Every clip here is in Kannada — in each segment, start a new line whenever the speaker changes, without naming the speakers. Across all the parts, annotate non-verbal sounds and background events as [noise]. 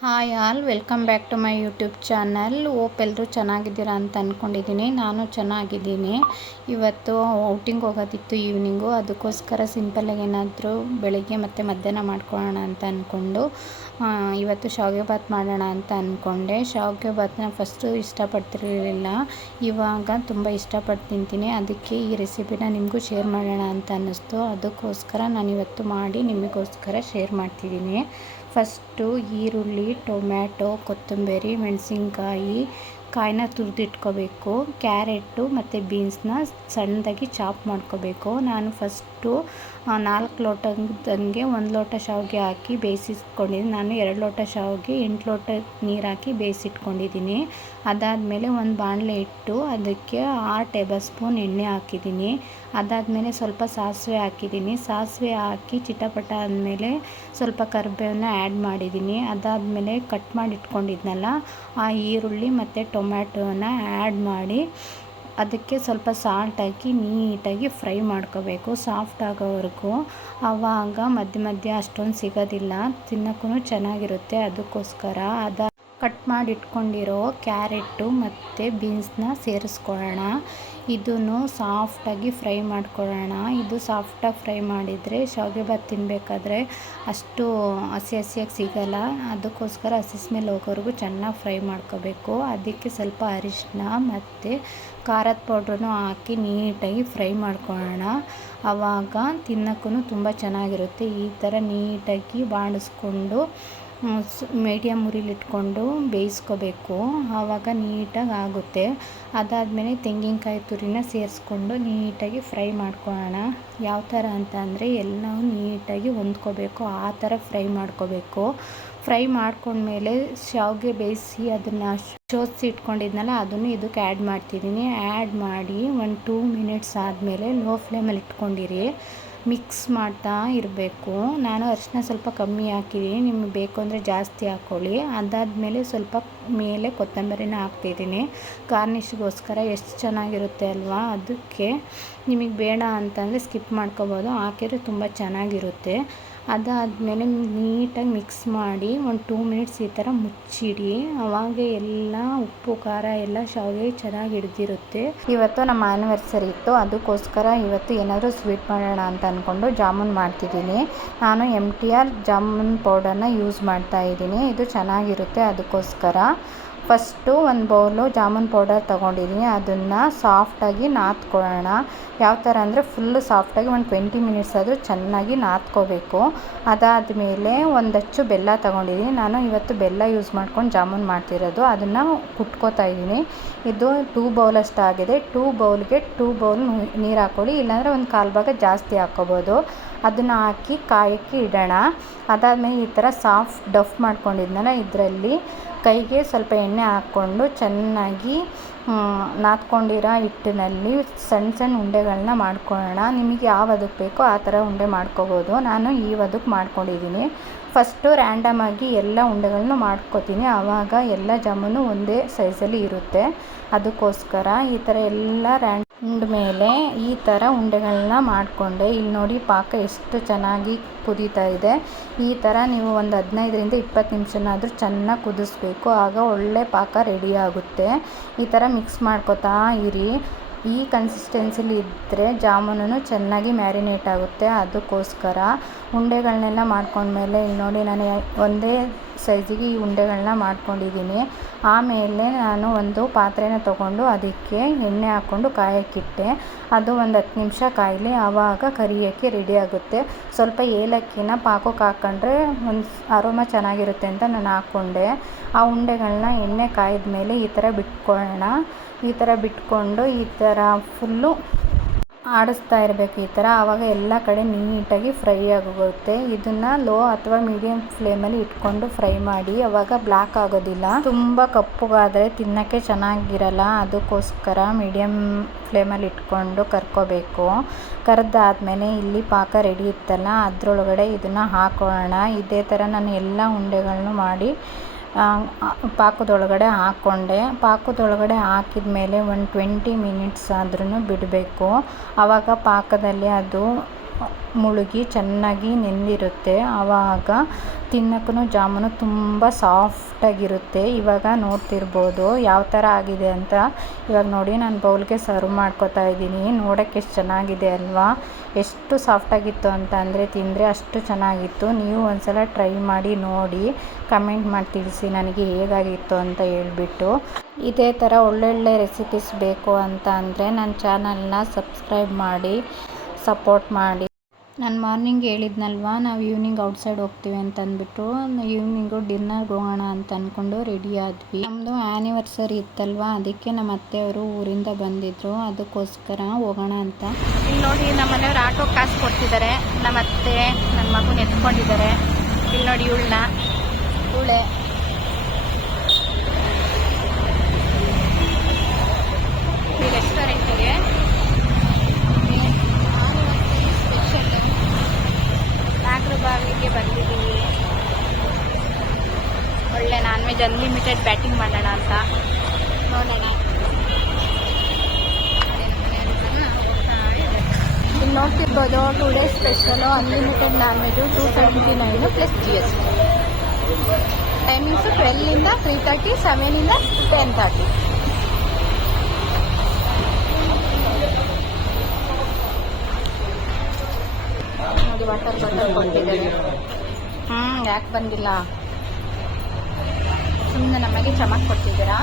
Hi all welcome back to my YouTube channel hope ಎಲ್ಲರೂ ಚೆನ್ನಾಗಿದ್ದೀರಾ ಅಂತ ಅಂದ್ಕೊಂಡಿದ್ದೀನಿ ನಾನು ಚೆನ್ನಾಗಿದ್ದೀನಿ. ಇವತ್ತು ಔಟಿಂಗ್ ಹೋಗೋದಿತ್ತು ಈವ್ನಿಂಗು ಅದಕ್ಕೋಸ್ಕರ ಸಿಂಪಲ್ಲಾಗಿ ಏನಾದರೂ ಬೆಳಗ್ಗೆ ಮತ್ತು ಮಧ್ಯಾಹ್ನ ಮಾಡ್ಕೊಳ್ಳೋಣ ಅಂತ ಅಂದ್ಕೊಂಡು ಇವತ್ತು ಶಾವಿಗೆ ಬಾತ್ ಮಾಡೋಣ ಅಂತ ಅಂದ್ಕೊಂಡೆ ಶಾವಿಗೆ ಬಾತ್ನ ಫಸ್ಟು ಇಷ್ಟಪಡ್ತಿರಲಿಲ್ಲ. ಇವಾಗ ತುಂಬ ಇಷ್ಟಪಟ್ಟು ತಿಂತೀನಿ. ಅದಕ್ಕೆ ಈ ರೆಸಿಪಿನ ನಿಮಗೂ ಶೇರ್ ಮಾಡೋಣ ಅಂತ ಅನ್ನಿಸ್ತು. ಅದಕ್ಕೋಸ್ಕರ ನಾನು ಇವತ್ತು ಮಾಡಿ ನಿಮಗೋಸ್ಕರ ಶೇರ್ ಮಾಡ್ತಿದ್ದೀನಿ. ಫಸ್ಟು ಈರುಳ್ಳಿ, ಟೊಮ್ಯಾಟೊ, ಕೊತ್ತಂಬರಿ, ಮೆಣಸಿನ್ಕಾಯಿ, ಕಾಯಿನ ತುರಿದಿಟ್ಕೋಬೇಕು. ಕ್ಯಾರೆಟು ಮತ್ತು ಬೀನ್ಸ್ನ ಸಣ್ಣದಾಗಿ ಚಾಪ್ ಮಾಡ್ಕೋಬೇಕು. ನಾನು ಫಸ್ಟು ನಾಲ್ಕು ಲೋಟದಂಗೆ ಒಂದು ಲೋಟ ಶಾವಿಗೆ ಹಾಕಿ ಬೇಯಿಸಿಟ್ಕೊಂಡಿದ್ದೀನಿ. ನಾನು ಎರಡು ಲೋಟ ಶಾವಿಗೆ, ಎಂಟು ಲೋಟ ನೀರು ಹಾಕಿ ಬೇಯಿಸಿಟ್ಕೊಂಡಿದ್ದೀನಿ. ಅದಾದಮೇಲೆ ಒಂದು ಬಾಣಲೆ ಇಟ್ಟು ಅದಕ್ಕೆ ಆರು ಟೇಬಲ್ ಸ್ಪೂನ್ ಎಣ್ಣೆ ಹಾಕಿದ್ದೀನಿ. ಅದಾದಮೇಲೆ ಸ್ವಲ್ಪ ಸಾಸಿವೆ ಹಾಕಿದ್ದೀನಿ. ಸಾಸಿವೆ ಹಾಕಿ ಚಿಟಪಟ ಆದಮೇಲೆ ಸ್ವಲ್ಪ ಕರಿಬೇವನ್ನ ಆ್ಯಡ್ ಮಾಡಿದ್ದೀನಿ. ಅದಾದಮೇಲೆ ಕಟ್ ಮಾಡಿ ಇಟ್ಕೊಂಡಿದ್ನಲ್ಲ ಆ ಈರುಳ್ಳಿ ಮತ್ತು ಟೊಮ್ಯಾಟೋನ ಆ್ಯಡ್ ಮಾಡಿ ಅದಕ್ಕೆ ಸ್ವಲ್ಪ ಸಾಲ್ಟ್ ಹಾಕಿ ನೀಟಾಗಿ ಫ್ರೈ ಮಾಡ್ಕೋಬೇಕು. ಸಾಫ್ಟ್ ಆಗೋವರೆಗೂ. ಆವಾಗ ಮಧ್ಯ ಮಧ್ಯ ಅಷ್ಟೊಂದು ಸಿಗೋದಿಲ್ಲ. ತಿನ್ನೋಕ್ಕೂ ಚೆನ್ನಾಗಿರುತ್ತೆ. ಅದಕ್ಕೋಸ್ಕರ ಅದ ಕಟ್ ಮಾಡಿ ಇಟ್ಕೊಂಡಿರೋ ಕ್ಯಾರೆಟು ಮತ್ತು ಬೀನ್ಸ್ನ ಸೇರಿಸ್ಕೊಳ್ಳೋಣ. ಇದನ್ನು ಸಾಫ್ಟಾಗಿ ಫ್ರೈ ಮಾಡ್ಕೊಳ್ಳೋಣ. ಇದು ಸಾಫ್ಟಾಗಿ ಫ್ರೈ ಮಾಡಿದರೆ ಶಾವಿಗೆ ಬಾತ್ ತಿನ್ನಬೇಕಾದ್ರೆ ಅಷ್ಟು ಹಸಿ ಹಸಿಯಾಗಿ ಸಿಗಲ್ಲ. ಅದಕ್ಕೋಸ್ಕರ ಹಸಿ ಸ್ಮೆಲ್ ಹೋಗೋವರೆಗೂ ಚೆನ್ನಾಗಿ ಫ್ರೈ ಮಾಡ್ಕೋಬೇಕು. ಅದಕ್ಕೆ ಸ್ವಲ್ಪ ಅರಿಶಿನ ಮತ್ತು ಖಾರದ ಪೌಡ್ರನ್ನು ಹಾಕಿ ನೀಟಾಗಿ ಫ್ರೈ ಮಾಡ್ಕೊಳ್ಳೋಣ. ಆವಾಗ ತಿನ್ನೋಕ್ಕೂ ತುಂಬ ಚೆನ್ನಾಗಿರುತ್ತೆ. ಈ ಥರ ನೀಟಾಗಿ ಬಾಡಿಸ್ಕೊಂಡು ಮೀಡಿಯಮ್ ಉರಿಲಿಟ್ಕೊಂಡು ಬೇಯಿಸ್ಕೋಬೇಕು. ಆವಾಗ ನೀಟಾಗಿ ಆಗುತ್ತೆ. ಅದಾದಮೇಲೆ ತೆಂಗಿನಕಾಯಿ ತುರಿನ ಸೇರಿಸ್ಕೊಂಡು ನೀಟಾಗಿ ಫ್ರೈ ಮಾಡ್ಕೊಳ್ಳೋಣ. ಯಾವ ಥರ ಅಂತ ಅಂದರೆ ಎಲ್ಲವೂ ನೀಟಾಗಿ ಹೊಂದ್ಕೋಬೇಕು. ಆ ಥರ ಫ್ರೈ ಮಾಡ್ಕೋಬೇಕು. ಫ್ರೈ ಮಾಡ್ಕೊಂಡ್ಮೇಲೆ ಶಾವಿಗೆ ಬೇಯಿಸಿ ಅದನ್ನು ಶೋಸಿ ಇಟ್ಕೊಂಡಿದ್ನಲ್ಲ, ಅದನ್ನು ಇದಕ್ಕೆ ಆ್ಯಡ್ ಮಾಡ್ತಿದ್ದೀನಿ. ಆ್ಯಡ್ ಮಾಡಿ ಒಂದು ಟೂ ಮಿನಿಟ್ಸ್ ಆದಮೇಲೆ ಲೋ ಫ್ಲೇಮಲ್ಲಿ ಇಟ್ಕೊಂಡಿರಿ. ಮಿಕ್ಸ್ ಮಾಡ್ತಾ ಇರಬೇಕು. ನಾನು ಅರಿಶಿನ ಸ್ವಲ್ಪ ಕಮ್ಮಿ ಹಾಕಿದ್ದೀನಿ. ನಿಮಗೆ ಬೇಕು ಅಂದರೆ ಜಾಸ್ತಿ ಹಾಕ್ಕೊಳ್ಳಿ ಅದಾದಮೇಲೆ ಸ್ವಲ್ಪ ಮೇಲೆ ಕೊತ್ತಂಬರಿನ ಹಾಕ್ತಿದ್ದೀನಿ ಗಾರ್ನಿಷ್ಗೋಸ್ಕರ ಎಷ್ಟು ಚೆನ್ನಾಗಿರುತ್ತೆ ಅಲ್ವಾ? ಅದಕ್ಕೆ ನಿಮಗೆ ಬೇಡ ಅಂತಂದರೆ ಸ್ಕಿಪ್ ಮಾಡ್ಕೋಬೋದು. ಹಾಕಿದ್ರೆ ತುಂಬ ಚೆನ್ನಾಗಿರುತ್ತೆ. ಅದಾದಮೇಲೆ ನೀಟಾಗಿ ಮಿಕ್ಸ್ ಮಾಡಿ ಒಂದು ಟೂ ಮಿನಿಟ್ಸ್ ಈ ಥರ ಮುಚ್ಚಿಡಿ. ಅವಾಗ ಎಲ್ಲ ಉಪ್ಪು, ಖಾರ ಎಲ್ಲ ಶಾವಿಗೆ ಚೆನ್ನಾಗಿ ಹಿಡ್ದಿರುತ್ತೆ. ಇವತ್ತು ನಮ್ಮ ಆ್ಯನಿವರ್ಸರಿ ಇತ್ತು. ಅದಕ್ಕೋಸ್ಕರ ಇವತ್ತು ಏನಾದರೂ ಸ್ವೀಟ್ ಮಾಡೋಣ ಅಂತ ಅಂದ್ಕೊಂಡು ಜಾಮೂನ್ ಮಾಡ್ತಿದ್ದೀನಿ. ನಾನು ಎಂ ಟಿ ಆರ್ ಜಾಮೂನ್ ಪೌಡರ್ನ ಯೂಸ್ ಮಾಡ್ತಾ ಇದ್ದೀನಿ. ಇದು ಚೆನ್ನಾಗಿರುತ್ತೆ ಅದಕ್ಕೋಸ್ಕರ. ಫಸ್ಟು ಒಂದು ಬೌಲು ಜಾಮೂನ್ ಪೌಡರ್ ತೊಗೊಂಡಿದ್ದೀನಿ. ಅದನ್ನು ಸಾಫ್ಟಾಗಿ ನಾದ್ಕೊಳ್ಳೋಣ. ಯಾವ ಥರ ಅಂದರೆ ಫುಲ್ಲು ಸಾಫ್ಟಾಗಿ ಒಂದು ಟ್ವೆಂಟಿ ಮಿನಿಟ್ಸ್ ಆದರೂ ಚೆನ್ನಾಗಿ ನಾದ್ಕೋಬೇಕು. ಅದಾದಮೇಲೆ ಒಂದಚ್ಚು ಬೆಲ್ಲ ತೊಗೊಂಡಿದ್ದೀನಿ. ನಾನು ಇವತ್ತು ಬೆಲ್ಲ ಯೂಸ್ ಮಾಡ್ಕೊಂಡು ಜಾಮೂನ್ ಮಾಡ್ತಿರೋದು. ಅದನ್ನು ಕುಟ್ಕೋತಾ ಇದ್ದೀನಿ. ಇದು ಟೂ ಬೌಲಷ್ಟು ಆಗಿದೆ. ಟೂ ಬೌಲ್ಗೆ ಟೂ ಬೌಲ್ ನೀರು ಹಾಕ್ಕೊಳ್ಳಿ. ಇಲ್ಲಾಂದರೆ ಒಂದು ಕಾಲು ಭಾಗ ಜಾಸ್ತಿ ಹಾಕ್ಕೋಬೋದು. ಅದನ್ನು ಹಾಕಿ ಕಾಯಕ್ಕೆ ಇಡೋಣ. ಅದಾದಮೇಲೆ ಈ ಥರ ಸಾಫ್ಟ್ ಡಫ್ ಮಾಡ್ಕೊಂಡಿದ್ನಲ್ಲ ಇದರಲ್ಲಿ. ಕೈಗೆ ಸ್ವಲ್ಪ ಎಣ್ಣೆ ಹಾಕ್ಕೊಂಡು ಚೆನ್ನಾಗಿ ನಾದ್ಕೊಂಡಿರೋ ಹಿಟ್ಟಿನಲ್ಲಿ ಸಣ್ಣ ಸಣ್ಣ ಉಂಡೆಗಳನ್ನ ಮಾಡ್ಕೊಳ್ಳೋಣ. ನಿಮಗೆ ಯಾವ ಅದಕ್ಕೆ ಬೇಕೋ ಆ ಥರ ಉಂಡೆ ಮಾಡ್ಕೋಬೋದು. ನಾನು ಈ ಅದಕ್ಕೆ ಮಾಡ್ಕೊಂಡಿದ್ದೀನಿ. ಫಸ್ಟು ರ್ಯಾಂಡಮಾಗಿ ಎಲ್ಲ ಉಂಡೆಗಳನ್ನು ಮಾಡ್ಕೋತೀನಿ. ಆವಾಗ ಎಲ್ಲ ಜಾಮೂನು ಒಂದೇ ಸೈಜಲ್ಲಿ ಇರುತ್ತೆ. ಅದಕ್ಕೋಸ್ಕರ ಈ ಥರ ಎಲ್ಲ ರ್ಯಾಂಡ್ ಮೇಲೆ ಈ ಥರ ಉಂಡೆಗಳನ್ನ ಮಾಡಿಕೊಂಡೆ. ಇಲ್ಲಿ ನೋಡಿ ಪಾಕ ಎಷ್ಟು ಚೆನ್ನಾಗಿ ಕುದೀತಾ ಇದೆ. ಈ ಥರ ನೀವು ಒಂದು ಹದಿನೈದರಿಂದ ಇಪ್ಪತ್ತು ನಿಮಿಷನಾದರೂ ಚೆನ್ನಾಗಿ ಕುದಿಸ್ಬೇಕು. ಆಗ ಒಳ್ಳೆ ಪಾಕ ರೆಡಿ ಆಗುತ್ತೆ. ಈ ಥರ ಮಿಕ್ಸ್ ಮಾಡ್ಕೋತಾ ಇರಿ. ಈ ಕನ್ಸಿಸ್ಟೆನ್ಸಿಲಿ ಇದ್ದರೆ ಜಾಮೂನು ಚೆನ್ನಾಗಿ ಮ್ಯಾರಿನೇಟ್ ಆಗುತ್ತೆ. ಅದಕ್ಕೋಸ್ಕರ ಉಂಡೆಗಳನ್ನೆಲ್ಲ ಮಾಡ್ಕೊಂಡ್ಮೇಲೆ ಇಲ್ಲಿ ನೋಡಿ ನಾನು ಒಂದೇ ಸೈಜಿಗೆ ಈ ಉಂಡೆಗಳನ್ನ ಮಾಡ್ಕೊಂಡಿದ್ದೀನಿ. ಆಮೇಲೆ ನಾನು ಒಂದು ಪಾತ್ರೆನ ತಗೊಂಡು ಅದಕ್ಕೆ ಎಣ್ಣೆ ಹಾಕ್ಕೊಂಡು ಕಾಯಕ್ಕಿಟ್ಟೆ ಅದು ಒಂದು ಹತ್ತು ನಿಮಿಷ ಕಾಯಲಿ ಆವಾಗ ಕರಿಯೋಕ್ಕೆ ರೆಡಿ ಆಗುತ್ತೆ. ಸ್ವಲ್ಪ ಏಲಕ್ಕಿನ ಪಾಕಕ್ಕೆ ಹಾಕ್ಕೊಂಡ್ರೆ ಒಂದು ಅರೋಮ ಚೆನ್ನಾಗಿರುತ್ತೆ ಅಂತ ನಾನು ಹಾಕ್ಕೊಂಡೆ ಆ ಉಂಡೆಗಳನ್ನ ಎಣ್ಣೆ ಕಾಯ್ದ ಮೇಲೆ ಈ ಥರ ಬಿಟ್ಕೊಳ್ಳೋಣ. ಈ ಥರ ಬಿಟ್ಕೊಂಡು ಈ ಥರ ಫುಲ್ಲು ಆಡಿಸ್ತಾ ಇರಬೇಕು ಈ ಥರ. ಆವಾಗ ಎಲ್ಲ ಕಡೆ ನೀಟಾಗಿ ಫ್ರೈ ಆಗೋಗುತ್ತೆ. ಇದನ್ನು ಲೋ ಅಥವಾ ಮೀಡಿಯಮ್ ಫ್ಲೇಮಲ್ಲಿ ಇಟ್ಕೊಂಡು ಫ್ರೈ ಮಾಡಿ, ಆವಾಗ ಬ್ಲ್ಯಾಕ್ ಆಗೋದಿಲ್ಲ. ತುಂಬ ಕಪ್ಪುಗಾದರೆ ತಿನ್ನೋಕ್ಕೆ ಚೆನ್ನಾಗಿರಲ್ಲ. ಅದಕ್ಕೋಸ್ಕರ ಮೀಡಿಯಮ್ ಫ್ಲೇಮಲ್ಲಿ ಇಟ್ಕೊಂಡು ಕರ್ಕೋಬೇಕು. ಕರೆದಾದ್ಮೇಲೆ ಇಲ್ಲಿ ಪಾಕ ರೆಡಿ ಇತ್ತಲ್ಲ, ಅದರೊಳಗಡೆ ಇದನ್ನು ಹಾಕೋಣ. ಇದೇ ಥರ ನಾನು ಎಲ್ಲ ಉಂಡೆಗಳನ್ನು ಮಾಡಿ ಪಾಕದೊಳಗಡೆ ಹಾಕ್ಕೊಂಡೆ ಪಾಕದೊಳಗಡೆ ಹಾಕಿದ ಮೇಲೆ ಒಂದು ಟ್ವೆಂಟಿ ಮಿನಿಟ್ಸ್ ಆದ್ರೂ ಬಿಡಬೇಕು. ಆವಾಗ ಪಾಕದಲ್ಲಿ ಅದು ಮುಳುಗಿ ಚೆನ್ನಾಗಿ ನೆಂದಿರುತ್ತೆ ಆವಾಗ ತಿನ್ನೋಕ್ಕೂ ಜಾಮೂನು ತುಂಬ ಸಾಫ್ಟಾಗಿರುತ್ತೆ. ಇವಾಗ ನೋಡ್ತಿರ್ಬೋದು ಯಾವ ಥರ ಆಗಿದೆ ಅಂತ. ಇವಾಗ ನೋಡಿ ನಾನು ಬೌಲ್ಗೆ ಸರ್ವ್ ಮಾಡ್ಕೊತಾ ಇದ್ದೀನಿ. ನೋಡೋಕ್ಕೆ ಎಷ್ಟು ಚೆನ್ನಾಗಿದೆ ಅಲ್ವಾ? ಎಷ್ಟು ಸಾಫ್ಟಾಗಿತ್ತು ಅಂತ ಅಂದರೆ ತಿಂದರೆ ಅಷ್ಟು ಚೆನ್ನಾಗಿತ್ತು. ನೀವು ಒಂದ್ಸಲ ಟ್ರೈ ಮಾಡಿ ನೋಡಿ. ಕಮೆಂಟ್ ಮಾಡಿ ತಿಳಿಸಿ ನನಗೆ ಹೇಗಾಗಿತ್ತು ಅಂತ ಹೇಳಿಬಿಟ್ಟು. ಇದೇ ಥರ ಒಳ್ಳೊಳ್ಳೆ ರೆಸಿಪೀಸ್ ಬೇಕು ಅಂತ ಅಂದರೆ ನನ್ನ ಚಾನಲ್ನ ಸಬ್ಸ್ಕ್ರೈಬ್ ಮಾಡಿ ಸಪೋರ್ಟ್ ಮಾಡಿ. ನಾನು ಮಾರ್ನಿಂಗ್ ಹೇಳಿದ್ನಲ್ವ ನಾವು ಈವ್ನಿಂಗ್ ಔಟ್ಸೈಡ್ ಹೋಗ್ತೀವಿ ಅಂತ ಅಂದ್ಬಿಟ್ಟು ಈವ್ನಿಂಗು ಡಿನ್ನರ್ಗೆ ಹೋಗೋಣ ಅಂತ ಅಂದ್ಕೊಂಡು ರೆಡಿ ಆದ್ವಿ. ನಮ್ಮದು ಆ್ಯನಿವರ್ಸರಿ ಇತ್ತಲ್ವ ಅದಕ್ಕೆ ನಮ್ಮ ಅತ್ತೆಯವರು ಊರಿಂದ ಬಂದಿದ್ರು ಅದಕ್ಕೋಸ್ಕರ ಹೋಗೋಣ ಅಂತ. ಇಲ್ಲಿ ನೋಡಿ ನಮ್ಮ ಮನೆಯವ್ರು ಆಟೋ ಕಾಸು ಕೊಡ್ತಿದ್ದಾರೆ ನಮ್ಮ ಅತ್ತೆ ನನ್ನ ಮಗು ಎತ್ಕೊಂಡಿದ್ದಾರೆ ಇಲ್ಲಿ ನೋಡಿ ಇವಳನ್ನ ಇವಳೆ ವೆಜ್ ಅನ್ಲಿಮಿಟೆಡ್ ಬ್ಯಾಟಿಂಗ್ ಮಾಡೋಣ ಅಂತ. ನೋಡೋಣ. ಇಲ್ಲಿ ನೋಡ್ತಿರ್ಬೋದು two days special unlimited non veg two seventy nine plus G S T timings ಟ್ವೆಲ್ಲಿಂದ three thirty ಸೆವೆನಿಂದ ಟೆನ್ ತರ್ಟಿ ವಾಟರ್ ಬಾಟಲ್ ಕೊಟ್ಟಿದ್ದಾರೆ. ಹ್ಞೂ ಯಾಕೆ ಬಂದಿಲ್ಲ? ಸುಮ್ಮನೆ ನಮಗೆ ಚಮಕ್ ಕೊಟ್ಟಿದ್ದೀರಾ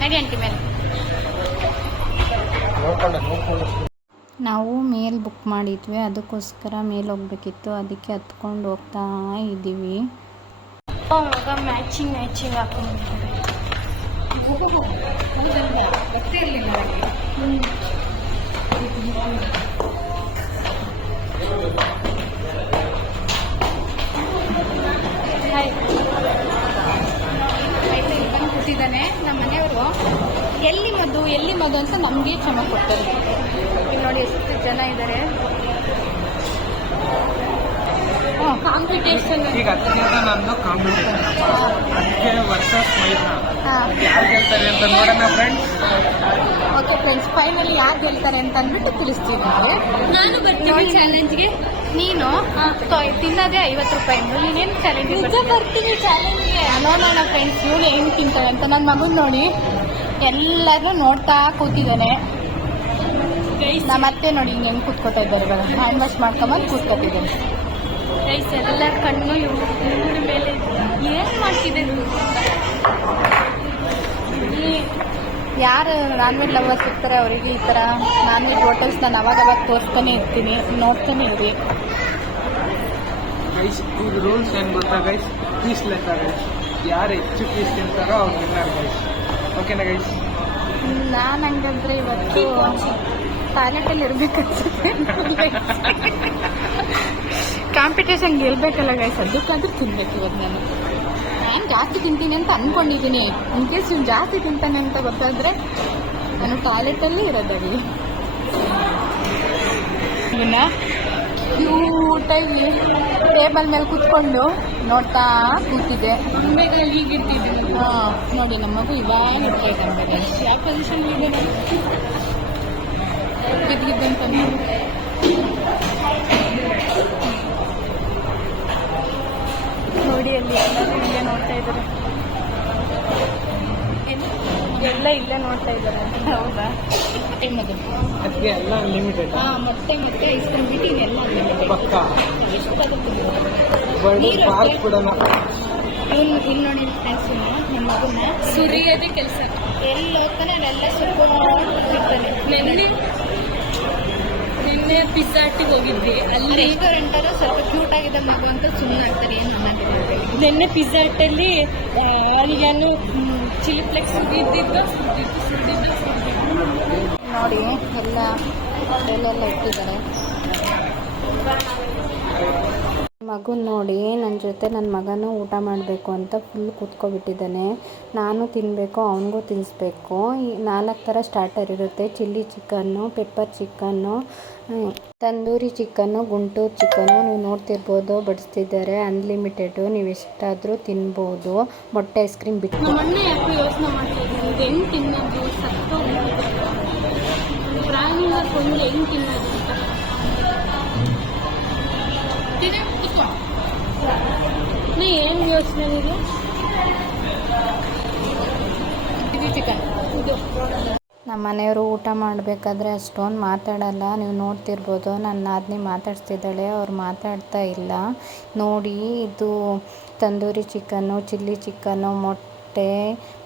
ನಡಿ ಅಂಟಿ ಮೇಲೆ. ನಾವು ಮೇಲ್ ಬುಕ್ ಮಾಡಿದ್ವಿ ಅದಕ್ಕೋಸ್ಕರ ಮೇಲೆ ಹೋಗ್ಬೇಕಿತ್ತು ಅದಕ್ಕೆ ಹತ್ಕೊಂಡು ಹೋಗ್ತಾ ಇದ್ದೀವಿ. ಮ್ಯಾಚಿಂಗ್ ಮ್ಯಾಚಿಂಗ್ ಕೂತಿದ್ದಾನೆ ನಮ್ಮ ಮನೆಯವರು, ಎಲ್ಲಿ ಮದ್ದು ಎಲ್ಲಿ ಮದ್ದು ಅಂತ ನಮಗೆ ಕ್ಷಮ ಕೊಡ್ತಾರೆ. ಇಲ್ಲಿ ನೋಡಿ ಎಷ್ಟು ಜನ ಇದ್ದಾರೆ. ಕಾಂಪಿಟೇಷನ್
ಈಗ ನಂದು ಕಾಂಪಿಟೇಷನ್ ಅದಕ್ಕೆ
ವರ್ಷ
ಯಾರು ಗೆಲ್ತಾರೆ ಅಂತ ನೋಡೋಣ ಫ್ರೆಂಡ್ಸ್
ಓಕೆ ಫ್ರೆಂಡ್ಸ್ ಫೈನಲಿ ಯಾರು ಹೇಳ್ತಾರೆ ಅಂತ ಅಂದ್ಬಿಟ್ಟು ತಿಳಿಸ್ತೀನಿ ನಿಮಗೆ. ನಾನು ಬರ್ತೀನಿ ಚಾಲೆಂಜ್ಗೆ ನೀನು ತಿನ್ನೋದೇ ಐವತ್ತು ರೂಪಾಯಿ ನೀನೇನು ಚಾಲೆಂಜ್ ಬರ್ತೀನಿ ಚಾಲೆಂಜ್ಗೆ ನೋಡೋಣ ಫ್ರೆಂಡ್ಸ್ ಇವಳು ಏನು ತಿಂತಾರೆ ಅಂತ. ನನ್ನ ಮಗನ್ ನೋಡಿ ಎಲ್ಲರೂ ನೋಡ್ತಾ ಕೂತಿದ್ದಾನೆ. ನಮ್ಮ ಅತ್ತೆ ನೋಡಿ ಹಿಂಗೆ ಹೆಂಗೆ ಕೂತ್ಕೋತಾ ಇದ್ದಾರೆ ಇವಾಗ. ಹ್ಯಾಂಡ್ ವಾಶ್ ಮಾಡ್ಕೊಂಬಂದು ಕೂತ್ಕೊತಿದ್ದಾನೆ. ರೈಸ್ ಎಲ್ಲ ಕಣ್ಣು ಇವ್ರ ಮೇಲೆ ಏನು ಮಾಡ್ತಿದ್ದಾರೆ ಈ ಯಾರು ನಾನ್ ವೆಜ್ ಲವರ್ಸ್ ಇರ್ತಾರೆ ಅವರಿಗೆ ಈ ಥರ ನಾನ್ ವೆಜ್ ಹೋಟೆಲ್ಸ್ ನಾನು ಅವಾಗ ಅವಾಗ ತೋರಿಸ್ತಾನೆ ಇರ್ತೀನಿ ನೋಡ್ತಾನೆ ಇರಿ.
ಗೈಸ್ ಇದು ರೂಲ್ಸ್ ಏನು ಗೊತ್ತಾ ಗೈಸ್ ಪೀಸ್ ಲೆಕ್ಕ ಗೈಸ್ ಯಾರು ಹೆಚ್ಚು ಪೀಸ್ ತಿಂತಾರೋ ಅವ್ರು ವಿನ್ನರ್ ಗೈಸ್ ಓಕೆನಾ ಗೈಸ್
ನಾನು ಹಂಗಂದ್ರೆ ಇವತ್ತು ಟಾಯ್ಲೆಟಲ್ಲಿ ಇರ್ಬೇಕನ್ಸುತ್ತೆ. [laughs] ಕಾಂಪಿಟೇಷನ್ ಗೆಲ್ಬೇಕಲ್ಲ ಗೈಸ್ ಅದಕ್ಕಾದ್ರೂ ತಿನ್ಬೇಕು ಇವತ್ತು ನಾನು. ನಾನು ಜಾಸ್ತಿ ತಿಂತೀನಿ ಅಂತ ಅನ್ಕೊಂಡಿದ್ದೀನಿ ಇನ್ ಕೇಸ್ ಇವ್ನು ಜಾಸ್ತಿ ತಿಂತಾನೆ ಅಂತ ಗೊತ್ತಾದ್ರೆ ನಾನು ಟಾಯ್ಲೆಟಲ್ಲಿ ಇರೋದಾಗಿ ಇವನ್ನ ಕ್ಯೂಟಾಗಿ ಟೇಬಲ್ ಮೇಲೆ ಕೂತ್ಕೊಂಡು ನೋಡ್ತಾ ಕೂತಿದ್ದೆ. ಹಾಂ ನೋಡಿ ನಮ್ಮ ಮಗು ಇವಾಗ ನೋಡ್ತಾ ಇದ್ದಾನೆ ಯಾವ ಪೊಸಿಷನ್ ಇದೆ ನೋಡ್ತಾ ಇದ್ದಾರೆ. ಎಲ್ಲ ಇಲ್ಲೇ ನೋಡ್ತಾ ಇದ್ದಾರೆ. ಹೌದಾ? ಮದು
ಅದಕ್ಕೆ ಎಲ್ಲ ಲಿಮಿಟೆಡ್
ಹಾ ಮತ್ತೆ ಮತ್ತೆ ಐಸ್ ಕ್ರೀಮ್ ಬಿಟ್ಟು
ಪಕ್ಕ? ಬರ್ಡೇ ಪಾರ್ಕ್
ಇವ್ನು ಇಲ್ಲಿ ನೋಡಿ ಫ್ರೆಂಡ್ಸ್ ನಮ್ಮ ಮಗುನ. ಸುರಿಯೋದೇ ಕೆಲಸ. ಎಲ್ಲಿ ಹೋಗ್ತಾನೆ ಅಲ್ಲೆಲ್ಲ ಸುರ್ಕೊಂಡು ನಿನ್ನೆ ನಿನ್ನೆ ಪಿಸಾಟಿ ಹೋಗಿದ್ವಿ. ಅಲ್ಲಿ ರೆಸ್ಟೋರೆಂಟರು ಸ್ವಲ್ಪ ಕ್ಯೂಟ್ ಆಗಿದೆ ಮಗು ಅಂತ ಸುಮ್ಮನೆ ಆಗ್ತಾರೆ ಏನು ಅನ್ನೋದಿಲ್ಲ ನಿನ್ನೆ ಪಿಜ್ಜಾಟಲ್ಲಿ ಅವನಿಗೇನು ಚಿಲ್ಲಿ ಫ್ಲೆಕ್ಸ್ ಸುರಿದಿದ್ದು ನೋಡಿ ಎಲ್ಲ ಎಲ್ಲೆಲ್ಲ ಇಟ್ಟಿದ್ದಾರೆ. ಮಗು ನೋಡಿ ನನ್ನ ಜೊತೆ ನನ್ನ ಮಗನೂ ಊಟ ಮಾಡಬೇಕು ಅಂತ ಫುಲ್ ಕೂತ್ಕೊಬಿಟ್ಟಿದ್ದಾನೆ. ನಾನು ತಿನ್ನಬೇಕು ಅವನಿಗೂ ತಿನ್ನಿಸ್ಬೇಕು ನಾಲ್ಕು ಥರ ಸ್ಟಾರ್ಟರ್ ಇರುತ್ತೆ. Chilli chicken pepper chicken tandoori chicken, Guntur chicken ನೀವು ನೋಡ್ತಿರ್ಬೋದು, ಬಡಿಸ್ತಿದ್ದಾರೆ. ಅನ್ಲಿಮಿಟೆಡು ನೀವು ಎಷ್ಟಾದರೂ ತಿನ್ಬೋದು. ಮೊಟ್ಟೆ ಐಸ್ ಕ್ರೀಮ್ ಬಿಟ್ಟು.
ಯೋಚನೆ
ನಮ್ಮ ಮನೆಯವರು ಊಟ ಮಾಡಬೇಕಾದ್ರೆ ಅಷ್ಟೊಂದು ಮಾತಾಡಲ್ಲ. ನೀವು ನೋಡ್ತಿರ್ಬೋದು, ನನ್ನ ನಾದಿನಿ ಮಾತಾಡ್ಸ್ತಿದ್ದಾಳೆ. ಅವ್ರು ಮಾತಾಡ್ತಾ ಇಲ್ಲ. ನೋಡಿ, ಇದು ತಂದೂರಿ ಚಿಕನ್ನು, ಚಿಲ್ಲಿ ಚಿಕನ್ನು, ಮೊಟ್ಟೆ,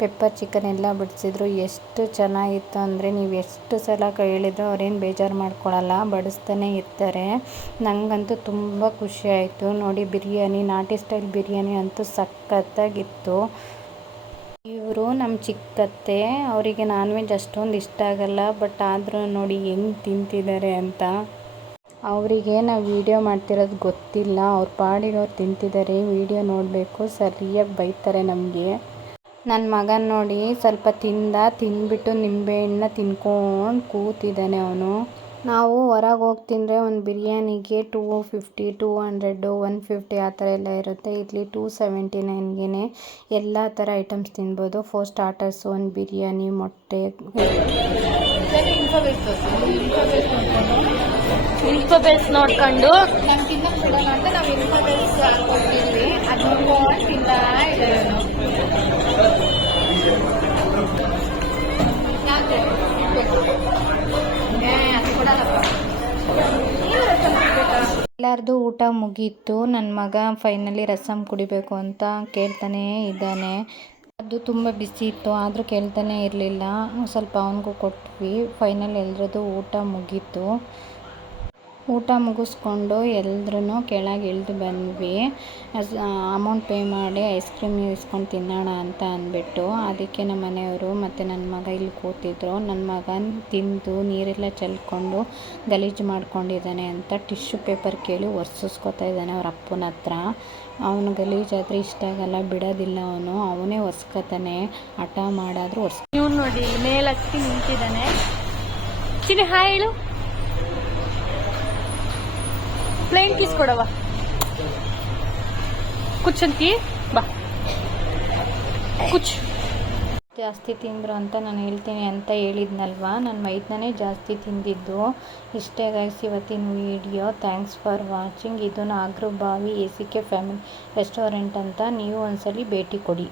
ಪೆಪ್ಪರ್ ಚಿಕನ್ ಎಲ್ಲ ಬಡಿಸಿದ್ರು. ಎಷ್ಟು ಚೆನ್ನಾಗಿತ್ತು ಅಂದರೆ ನೀವು ಎಷ್ಟು ಸಲ ಹೇಳಿದ್ರು ಅವ್ರೇನು ಬೇಜಾರು ಮಾಡ್ಕೊಳ್ಳಲ್ಲ ಬಡಿಸ್ತಾನೆ ಇರ್ತಾರೆ. ನನಗಂತೂ ತುಂಬ ಖುಷಿ ಆಯಿತು. ನೋಡಿ, ಬಿರಿಯಾನಿ, ನಾಟಿ ಸ್ಟೈಲ್ ಬಿರಿಯಾನಿ ಅಂತೂ ಸಖತ್ತಾಗಿತ್ತು. ಇವರು ನಮ್ಮ ಚಿಕ್ಕತ್ತೆ, ಅವರಿಗೆ ನಾನ್ ವೆಜ್ ಅಷ್ಟೊಂದು ಇಷ್ಟ ಆಗಲ್ಲ, ಬಟ್ ಆದರೂ ನೋಡಿ ಹೆಂಗೆ ತಿಂತಿದ್ದಾರೆ ಅಂತ. ಅವರಿಗೆ ನಾವು ವಿಡಿಯೋ ಮಾಡ್ತಿರೋದು ಗೊತ್ತಿಲ್ಲ, ಅವ್ರ ಪಾಡಿಗೆ ಅವ್ರು ತಿಂತಿದ್ದಾರೆ ವಿಡಿಯೋ ನೋಡಬೇಕು, ಸರಿಯಾಗಿ ಬೈತಾರೆ ನಮಗೆ. ನನ್ನ ಮಗನ ನೋಡಿ ಸ್ವಲ್ಪ ತಿಂದ, ತಿಂದ್ಬಿಟ್ಟು ನಿಂಬೆಹಣ್ಣನ್ನ ತಿನ್ಕೊಂಡು ಕೂತಿದ್ದಾನೆ ಅವನು. ನಾವು ಹೊರಗೆ ಹೋಗಿ ತಿಂದರೆ ಒಂದು ಬಿರಿಯಾನಿಗೆ two fifty two hundred one fifty ಆ ಥರ ಎಲ್ಲ ಇರುತ್ತೆ. ಇಲ್ಲಿ ಟೂ ಸೆವೆಂಟಿ ನೈನ್ಗೆ ಎಲ್ಲ ಥರ ಐಟಮ್ಸ್ ತಿನ್ಬೋದು. ಫೋರ್ ಸ್ಟಾರ್ಟರ್ಸ್ ಒಂದು ಬಿರಿಯಾನಿ ಮೊಟ್ಟೆ.
ಇನ್ಫೋ ಬೇಸ್ ನೋಡ್ಕೊಂಡು
ನಮ್ಗೆ ತಿನ್ನಕ್ಕೆ ಬಿಡೋಣ ಅಂತ ನಾವು ಇನ್ಫೋಬೇಸ್ ಕೊಟ್ಟಿದ್ವಿ ಎಲ್ಲರದು ಊಟ ಮುಗೀತು. ನನ್ನ ಮಗ ಫೈನಲಿ ರಸಮ್ ಕುಡಿಬೇಕು ಅಂತ ಕೇಳ್ತಾನೇ ಇದ್ದಾನೆ. ಅದು ತುಂಬ ಬಿಸಿ ಇತ್ತು, ಆದರೂ ಕೇಳ್ತಾನೆ ಇರಲಿಲ್ಲ. ಸ್ವಲ್ಪ ಅವನಿಗೂ ಕೊಟ್ವಿ. ಫೈನಲ್ ಎಲ್ಲರದು ಊಟ ಮುಗೀತು. ಊಟ ಮುಗಿಸ್ಕೊಂಡು ಎಲ್ರೂ ಕೆಳಗೆ ಇಳಿದು ಬಂದ್ವಿ. ಅಮೌಂಟ್ ಪೇ ಮಾಡಿ ಐಸ್ ಕ್ರೀಮ್ ಇಸ್ಕೊಂಡು ತಿನ್ನೋಣ ಅಂತ ಅಂದ್ಬಿಟ್ಟು ಅದಕ್ಕೆ ನಮ್ಮ ಮನೆಯವರು ಮತ್ತು ನನ್ನ ಮಗ ಇಲ್ಲಿ ಕೂತಿದ್ರು. ನನ್ನ ಮಗ ತಿಂದು ನೀರೆಲ್ಲ ಚೆಲ್ಕೊಂಡು ಗಲೀಜು ಮಾಡ್ಕೊಂಡಿದ್ದಾನೆ ಅಂತ ಟಿಶ್ಯೂ ಪೇಪರ್ ಕೇಳಿ ಒರೆಸಿಸ್ಕೊತಾ ಇದ್ದಾನೆ ಅವ್ರ ಅಪ್ಪನ ಹತ್ರ. ಅವನು ಗಲೀಜಾದರೆ ಇಷ್ಟ ಆಗಲ್ಲ, ಬಿಡೋದಿಲ್ಲ ಅವನು. ಅವನೇ ಒರೆಸ್ಕೊತಾನೆ, ಹಠ ಮಾಡಾದರೂ ಒರೆಸ್
ನೋಡಿ ಮೇಲತ್ತಿ ನಿಂತಿದ್ದಾನೆ. ಹೇಳು. ಪ್ಲೇನ್ ಪೀಸ್ ಕೊಡವ ಕುಚ್ಚಂತಿ ಬಾ. ಕುಚ್
ಜಾಸ್ತಿ ತಿಂದರು ಅಂತ ನಾನು ಹೇಳ್ತೀನಿ ಅಂತ ಹೇಳಿದ್ನಲ್ವಾ? ನನ್ನ ಮೈದನೇ ಜಾಸ್ತಿ ತಿಂದಿದ್ದು. ಇಷ್ಟೇ ಗೈಸ್ ಇವತ್ತಿನ ವಿಡಿಯೋ ಥ್ಯಾಂಕ್ಸ್ ಫಾರ್ ವಾಚಿಂಗ್ ಇದು Nagarbhavi A C K family restaurant ಅಂತ ನೀವು ಒಂದ್ಸಲಿ ಭೇಟಿ ಕೊಡಿ.